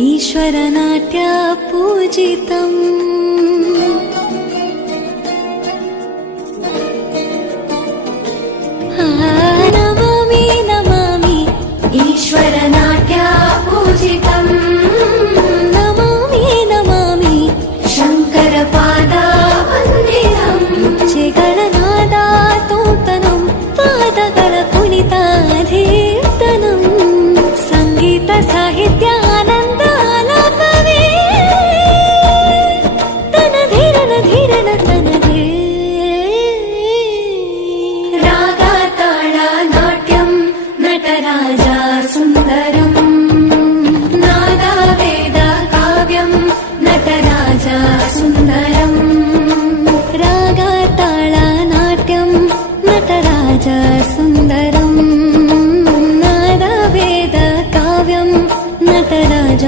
ईश्वरनाट्य पूजितम् नमामि नमामि ईश्वरनाट्य पूजितम् नमामि नमामि शङ्करपादवन्दितम् हेज्जेगळ तोतनं पादಗಳ ಕುಣಿತಾಧೀರ್ತನಂ ಸಂಗೀತ ಸಾಹಿತ್ಯ ಆನಂದ ಆಲಾಪವೇ ತನಧೀರನ ಧೀರನ ತನದೇ ರಾಗ ತಾಳ ನಾಟ್ಯಂ ನಟರಾಜ ಸುಂದರಂ ನಾದ ವೇದ ಕಾವ್ಯಂ ನಟರಾಜ ಸುಂದರಂ ರಾಗ ತಾಳ ನಾಟ್ಯಂ ನಟರಾಜ ಸುಂದರಂ ನಾದ ವೇದ ಕಾವ್ಯಂ ನಟರಾಜ